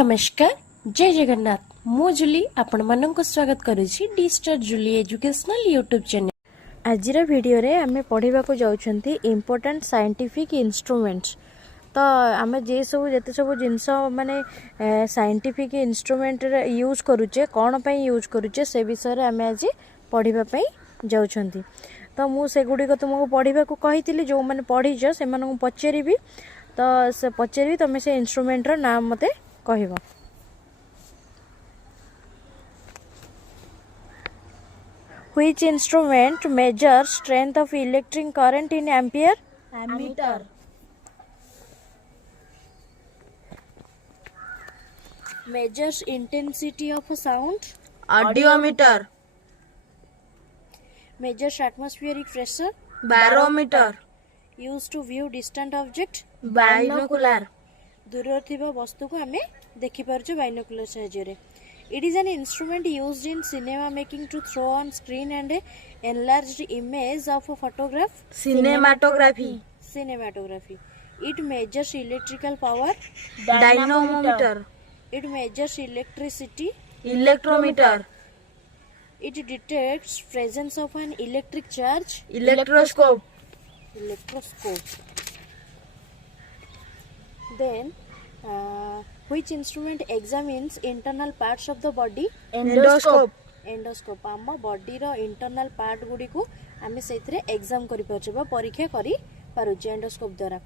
नमस्कार जय जगन्नाथ मु जुली आपण मानक स्वागत करुछि डिस्टर जुली एजुकेशनल यूट्यूब चैनल। आज वीडियो रे आमे पढ़िबा को जाउछंती इम्पोर्टेंट साइंटिफिक इंस्ट्रूमेंट्स। तो आम जे सब जते सब जिनस माने साइंटिफिक इंस्ट्रूमेंट यूज करूचे कौन पे यूज करूचे से विषय रे आमे आज पढ़िबा पई जाउछंती। तो मु से गुडी को तुमको पढ़िबा को कहितली जो माने पढ़िछ से मानन पचेरिबी। तो से पचेरिबी तमे से इंस्ट्रूमेंट रो नाम मते कहिबो। Which instrument measures strength of electric current in ampere? Ammeter. Measures intensity of a sound? Audiometer. Measures atmospheric pressure? Barometer. Used to view distant object? Binocular. दूर थिबा वस्तु को हमें देखि परछो बाइनोकुलर सहायता रे। It is an instrument used in cinema making to throw on screen and enlarged image of a photograph. Cinematography. Cinematography. It measures electrical power. Dynamometer. It measures electricity. Electrometer. It detects presence of an electric charge. Electroscope. Electroscope. Then which instrument examines internal parts of the body? Endoscope. Endoscope आम body रो internal part गुडी को आमे सेथरे exam करि परछे बा परीक्षा करि पारुछे एंडोस्कोप द्वारा।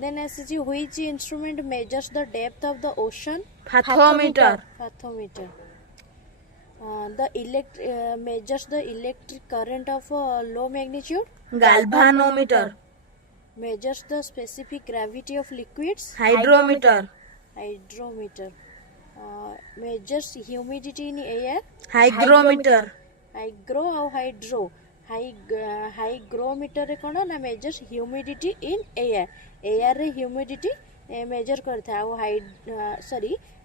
देन एसजी which instrument measures the depth of the ocean? Fathometer. Fathometer. Measures the electric current of low magnitude? Galvanometer. Measures the specific gravity of liquids? Hydrometer. Hydrometer. Measures humidity in air? Hygrometer. Hygro और hydro. Hygrometer रे कोन ना measures humidity in air. Air रे humidity measure करथा और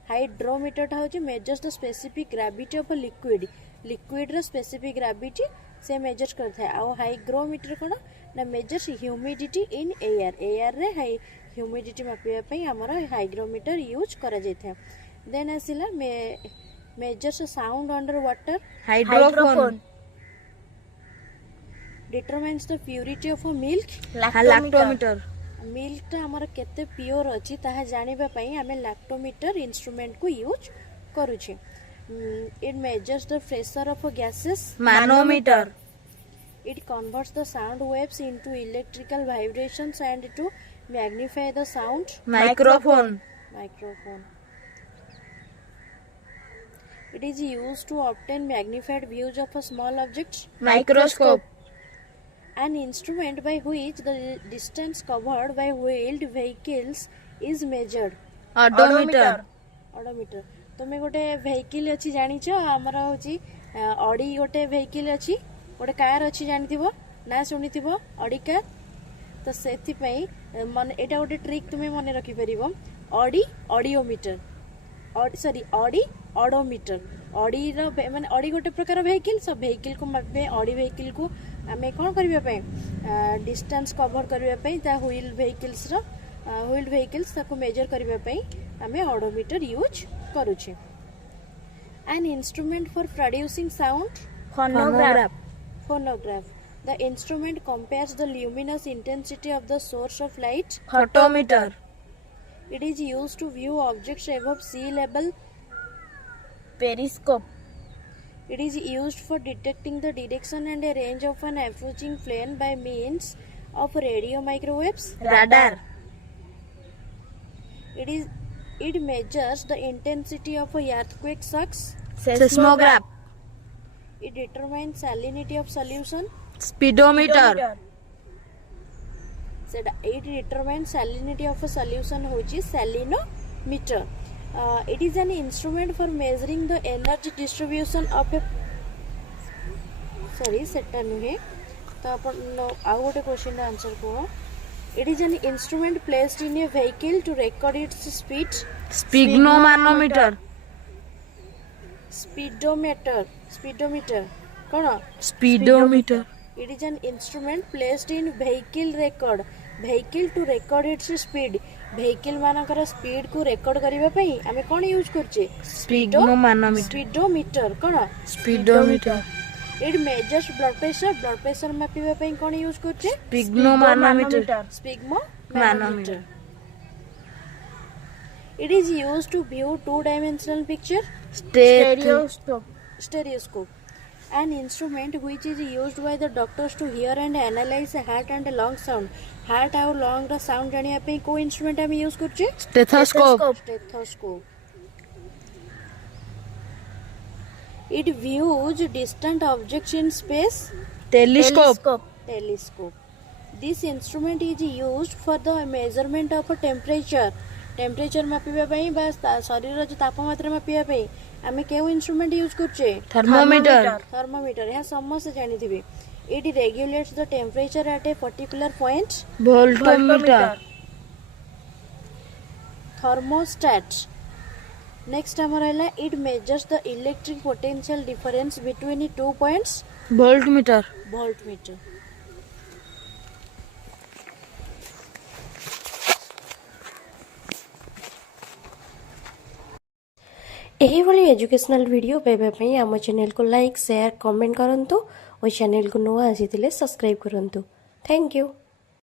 hydrometer टा होची measures the specific gravity of a liquid. Liquid रे specific gravity से measure करथा और hygrometer कोन ना measures humidity in air. Air रे ह्यूमिडिटी मापिया पई हमरा हाइग्रोमीटर यूज करा जायथा। देन आसिला measures sound under water? Hydrophone. Determines the purity of a milk? Lactometer. Milk ता हमरा केते प्योर अछि ताहा जानिबा पई हमें लैक्टोमीटर इंस्ट्रूमेंट को यूज करूछि। It measures the pressure of gases? Manometer. It converts the sound waves into electrical vibrations and to magnify the sound? Microphone. Microphone. It is used to obtain magnified views of a small objects? Microscope. An instrument by which the distance covered by wheeled vehicles is measured? Odometer. Odometer. तुमे गोटे vehicle अछि जानिछो हमरा होची Audi गोटे vehicle अछि गोटे car अछि जानिथिबो ना सुनिथिबो ऑडी कार। तो सेथि पई मन एटा गोटे ट्रिक तुमे मने रखि परिबो Audi audiometer Audi odometer. Audi रो माने ऑडी गोटे प्रकार vehicle सब vehicle को मापे ऑडी vehicle को आमे कोन करबे पई डिस्टेंस कवर करबे पई ता व्हील व्हीकल्स ताको मेजर करबे पई आमे ऑडोमीटर यूज करूछे। An instrument for producing sound? Phonograph. The instrument compares the luminous intensity of the source of light? Photometer. It is used to view objects above sea level? Periscope. It is used for detecting the direction and a range of an approaching plane by means of radio microwaves? Radar. It measures the intensity of a earthquake shocks? Seismograph. It determines salinity of solution? Speedometer. It determines salinity of a solution which is salinometer. It is an instrument for measuring the energy distribution of a सेटा नुहे तो अपन आउ गोटे question answer को। It is an instrument placed in a vehicle to record its speed? Sphygmomanometer. Speedometer कौन? Speedometer. It is an instrument placed in vehicle to record its speed. vehicle मानकर speed को record करबा पई आमे कोन use करछे speedometer speedometer कोन speedometer it measures blood pressure मापिबा पई कोन यूज करछे स्पिग्नोमानोमीटर स्पिग्मोमानोमीटर It is used to view two-dimensional picture. Stereoscope. An instrument which is used by the doctors to hear and analyze heart and lung sound. Heart और lung रा sound जानिया पे को instrument हम use करछे? Stethoscope. It views distant objects in space. Telescope. This instrument is used for the measurement of a temperature. Temperature मापिबा पई बा शरीर जो तापमात्रा मापिबा पई आमे केउ इंस्ट्रूमेंट यूज करछे थर्मोमीटर यह समस्त जानि थिबे it regulates the temperature at a particular point voltmeter thermostat next हमर हला it measures the electric potential difference between two points voltmeter एहीभली एजुकेशनल वीडियो पाइबा पई आम चैनल को लाइक शेयर कमेंट करंतु और चैनल को नुआ आसीथिले सब्सक्राइब करंतु थैंक यू।